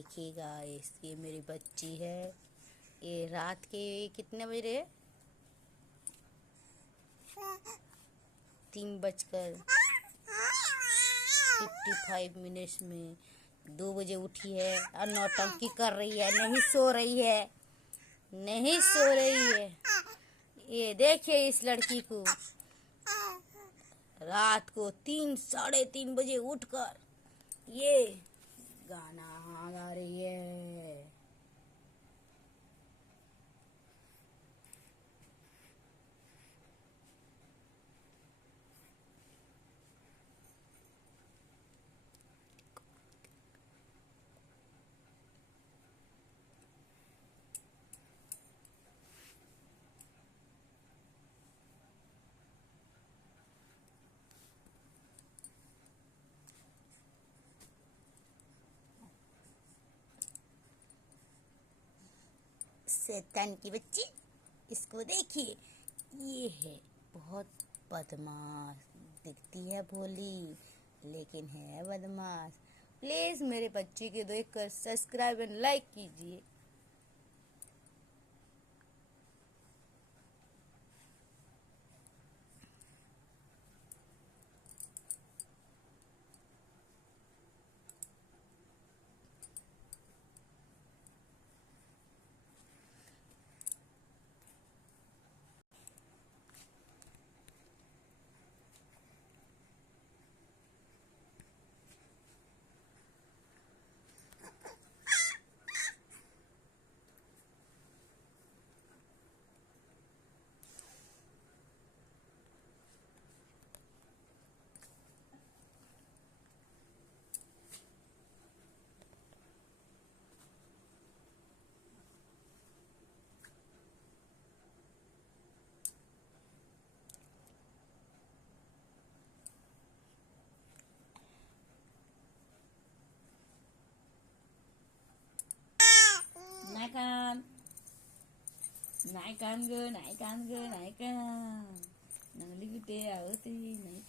देखिए गाइस, ये मेरी बच्ची है। ये रात के कितने बजे? 3:55 में 2 बजे उठी है और नौटंकी कर रही है। नहीं सो रही है, नहीं सो रही है। ये देखिए इस लड़की को, रात को 3 साढ़े 3 बजे उठकर ये गाना गा रही है। शैतान की बच्ची, इसको देखिए, ये है बहुत बदमाश। दिखती है भोली लेकिन है बदमाश। प्लीज मेरे बच्चे के देखकर सब्सक्राइब एंड लाइक कीजिए। Naikkan, naikkan ke, naikkan ke, naikkan. Nang lihat dia, naikkan.